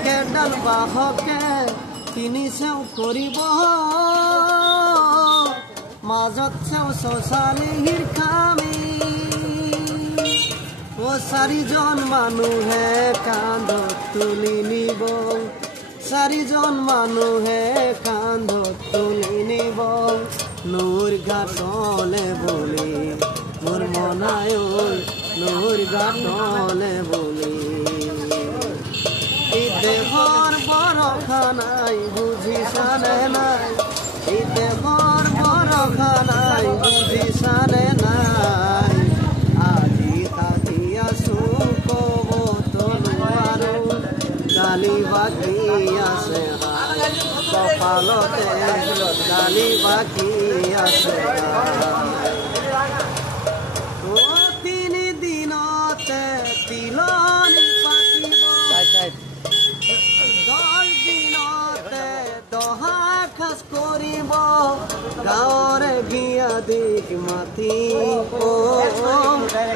একেডাল বাহকে তিনি চেও কৰিব মাজত চেও শশালীৰ খামি ও চাৰিজন মানুহে কান্ধত তুলি নিব চাৰিজন মানুহে কান্ধত তুলি নিব নৈৰ ঘাটলে বুলি মোৰ মনায় নৈৰ ঘাটলে বুলি এই দেহৰ বৰষা নাই বুজিছানে নাই এই দেহৰ বৰষা নাই বুজিছানে নাই আজি তাকি আছো ক'বতো নোৱাৰো কালি বাকী আছে কপালতে কালি বাকী আছে তিনি দিনতে তিলনি পাতিব 10 দিনতে দহা খাজ কৰিব গাঁৱৰে বিয়া দিক মাতি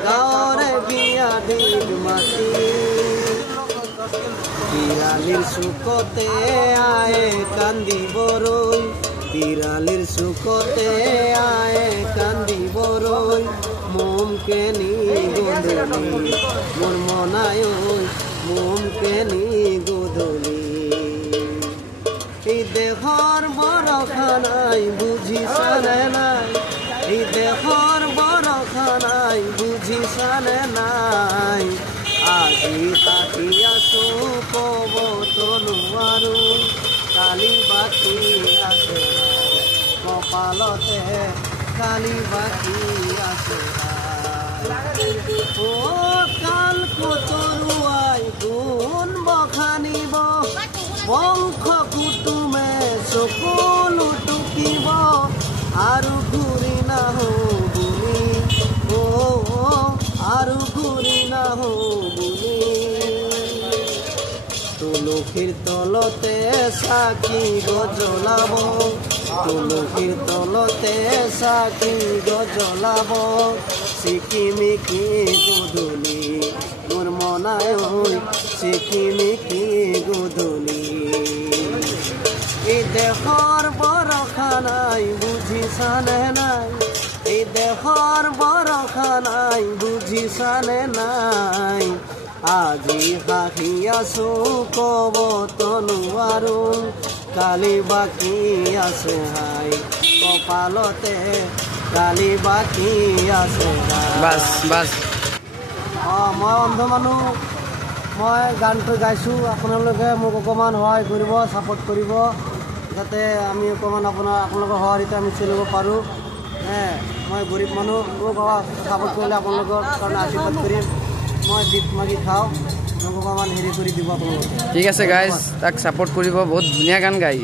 গাঁৱৰে বিয়া দিক মাতি বিৰালিৰ চুকতে আয়ে কান্দিবলৈ বিৰালিৰ চুকতে আয়ে কান্দিবলৈ মোমকেনি গধূলি মোৰ মনায় মোমকেনি গধূলি এই দেহৰ বৰষা নাই বুজিছানে নাই এই দেহৰ বৰষা নাই বুজিছানে নাই আজি তাকি আছো ক'বতো নোৱাৰো কালি বাকী আছে কপালতে কালি বাকী আছে ও কাল কতৰুৱাই গুণ বখানিব বংশ কুটুমে চকুলো টুকিব আৰু ঘূৰি নাহো বুলি আৰু ঘূৰি নাহো বুলি তুলসীৰ তলতে চাকি জ্বলাব তুলসীৰ তলতে চাকি জ্বলাব চিকিমিকি গধূলি মোৰ মনায় চিকিমিকি গধূলি এই দেহৰ বৰষা নাই বুজিছানে নাই এই দেহৰ বৰষা নাই বুজিছানে নাই আজি হাঁহি আছো ক'বতো নোৱাৰো কালি বাকী আছে হাই কপালতে কালি বাকী আছে বাস বাস মই অন্ধ মানুহ মই গানটো গাইছোঁ আপোনালোকে মোক অকণমান সহায় কৰিব ছাপোৰ্ট কৰিব যাতে আমি অকণমান আপোনালোকৰ সহায়তে আমি চলিব পাৰোঁ মই গৰীব মানুহ মোক ছাপোৰ্ট কৰিলে আপোনালোকৰ কাৰণে আশীৰ্বাদ কৰিম মই গীত মাগি খাওঁ মোক অকণমান হেৰি কৰি দিব আপোনালোকে ঠিক আছে গাইজ তাক ছাপোৰ্ট কৰিব বহুত ধুনীয়া গান গায়